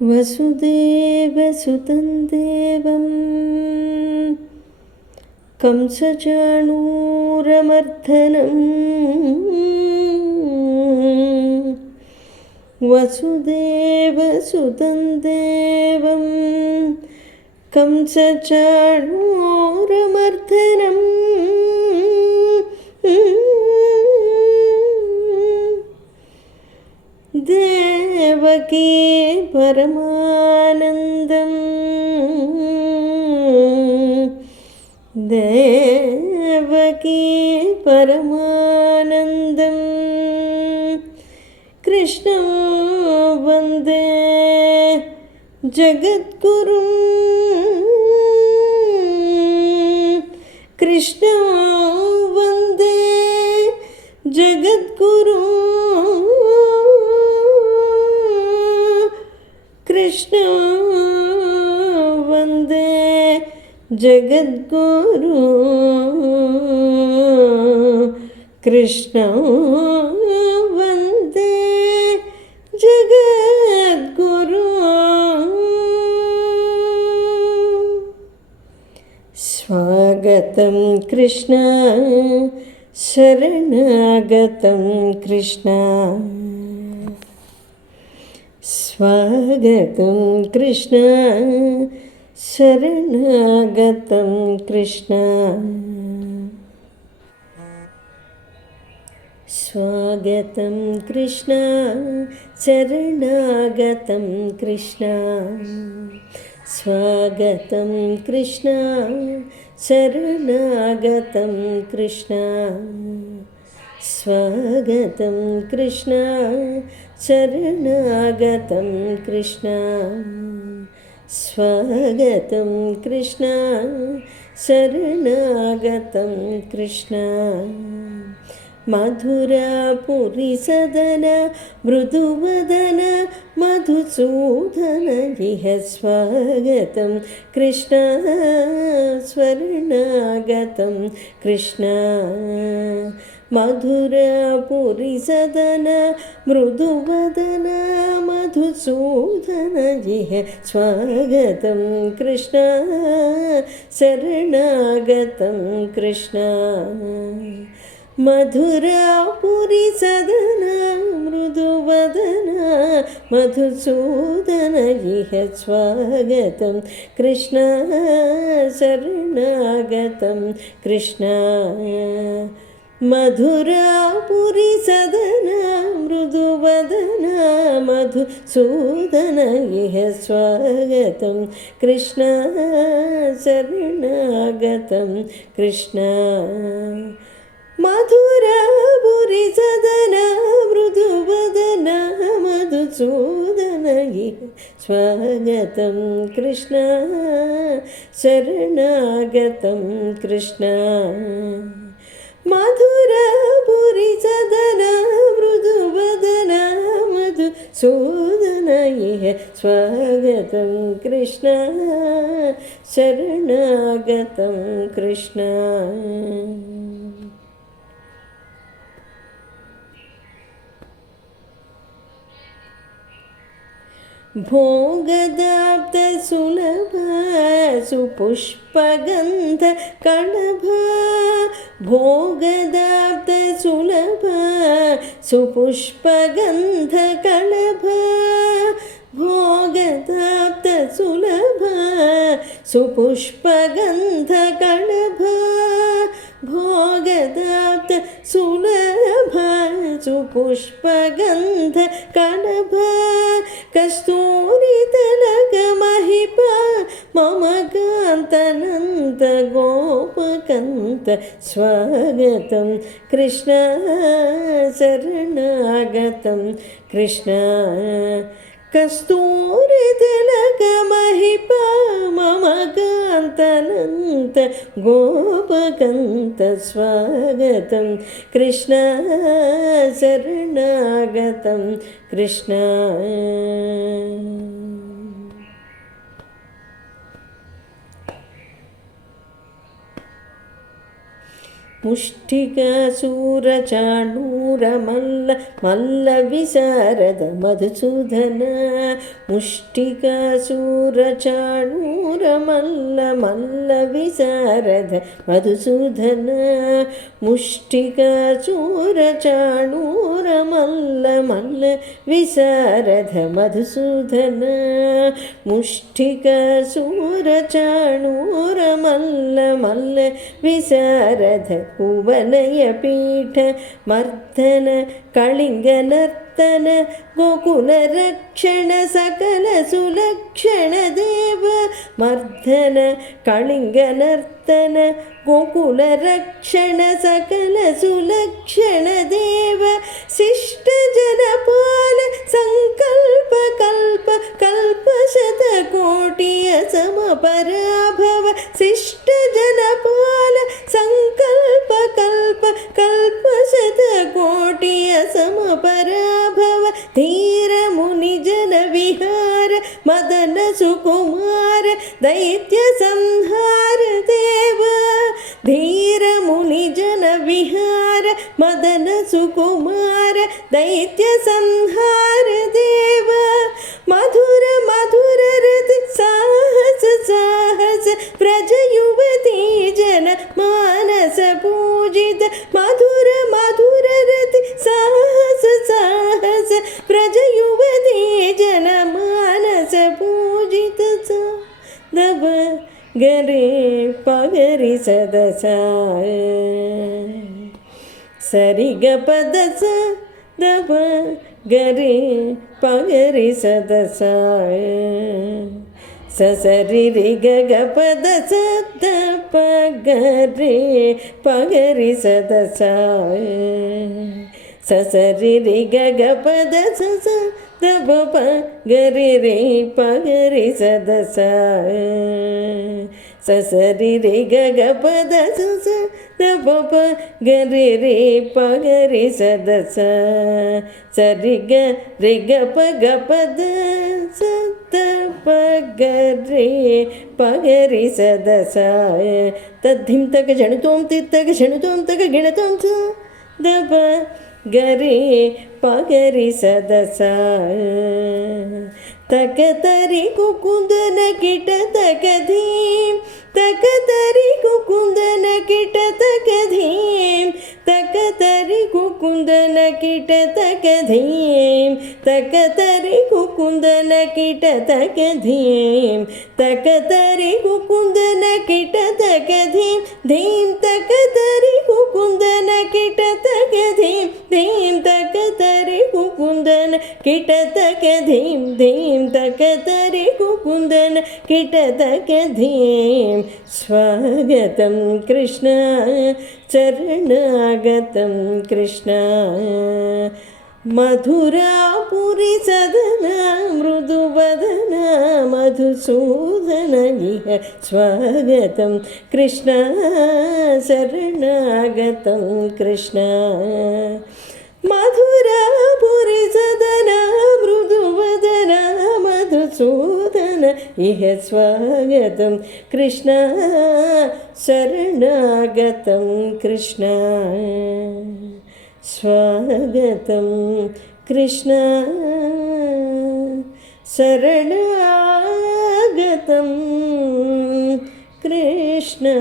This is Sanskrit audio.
वसुदेवसुतं देवं कंसचाणूरमर्दनं वसुदेवसुतं देवं कंसचाणूरमर्दनं देवकी परमानन्दं देवकी परमानन्दं कृष्णं वन्दे जगद्गुरुं कृष्णं वन्दे जगद्गुरुं कृष्णं वन्दे जगद्गुरुं कृष्णं वन्दे जगद्गुरुं स्वागतं कृष्ण शरणागतं कृष्ण स्वागतं कृष्ण शरणागतं कृष्ण स्वागतं कृष्ण शरणागतं कृष्ण स्वागतं कृष्ण शरणागतं कृष्ण स्वागतं कृष्ण शरणागतं कृष्ण स्वागतं कृष्ण शरणागतं कृष्ण मधुरापुरीसदन मृदुवदन मधुसूदन इह स्वागतं कृष्ण शरणागतं कृष्ण मधुरापुरीसदन मृदुवदन मधुसूदन इह स्वागतं कृष्ण शरणागतं कृष्ण मधुरापुरीसदन मृदुवदन मधुसूदन इह स्वागतं कृष्ण शरणागतं कृष्ण मधुरापुरीसदन मृदुवदन मधुसूदन इह स्वागतं कृष्ण शरणागतं कृष्ण मधुरापुरीसदन मृदुवदन मधुसूदन इह स्वागतं कृष्ण शरणागतं कृष्ण मधुरापुरीसदन मृदुवदन मधुसूदन इह स्वागतं कृष्ण शरणागतं कृष्ण भोगदाप्तसुलभ सुपुष्पगन्ध कणभ भोगदाप्तसुलभ सुपुष्पगन्ध कणभ भोगदाप्तसुलभ सुपुष्पगन्ध कणभ भोगदाप्त सुलभ सुपुष्पगन्ध कणभ कस्तूरितलक महिप मम कान्तनन्त गोपकन्त स्वागतं कृष्ण शरणागतं कृष्ण कस्तूरितिलक महिप मम कान्तनन्त गोपकन्त स्वागतं कृष्ण शरणागतं कृष्ण मुष्टिकासूरचाणूरमल्ल मल्लविशारद मधुसूदन मुष्टिकासूरचाणूरमल्ल मल्लविशारद मधुसूदन मुष्टिकासूरचाणूरमल्ल मल्ल विशारद मधुसूदन मुष्टिकासूरचाणूरमल्ल मल्ल विशारद कुवलयपीठ मर्दन कलिङ्गनर्तन गोकुलरक्षण सकल सुलक्षण देव मर्दन कलिङ्गनर्तन गोकुलरक्षण सकल सुलक्षण देव शिष्टजनपाल संकल्प कल्प कल्प शतकोटि समपराभव शिष्टजनपाल संकल्प कल्प कल्प शतकोटि समपराभव धीर मुनिजन विहार मदन सुकुमार दैत्य संहार देव धीर मुनिजन विहार मदन सुकुमार दैत्य संहार देव मधुर मधुर रति साहस साहस प्रज युवती जन मानस पूजित मधुर मधुर रति साहस साहस प्रज युवती जन मानस पूजित दब गरे पगरि सदसा सरि ग पद स दब गरे पगरि सदसा ससरि रि ग ग पद स द प ग रे पगरि सदसा ससरि रि ग ग पद स स द प प ग रे रे पगरि सदसा ससरि रि ग ग पद स स द प प ग रे रे पगरि सदसा सरि ग रि ग प ग पद स द प ग रे पगरि सदसा तद्धिं तक जणुतों तित्तक जणुतों तक गिणतों च द प गरे पगरि सदसा तक तरि कुकुंदन किट तक धीम तक तरि कुकुंदन किट तक धीम तक तरि कुकुंदन किट तक धीम तक तरि कुकुंदन किट तक धीम तक तरि कुकुंदन किट तक धीम धीम तक तरि कुकुंदन किट तक धीम धीम तक तरि कुकुंदन किट तक धीम धीम तक तरि कुकुंदन किट तक धीम स्वागतं कृष्ण शरणागतं कृष्ण मधुरापुरी सदना मृदुवदना मधुसूदन इह स्वागतं कृष्ण शरणागतं कृष्ण मधुरापुरी सदना मृदुवदना मधुसूदन इह स्वागतं कृष्ण शरणागतं कृष्ण स्वागतं कृष्ण शरणागतं कृष्ण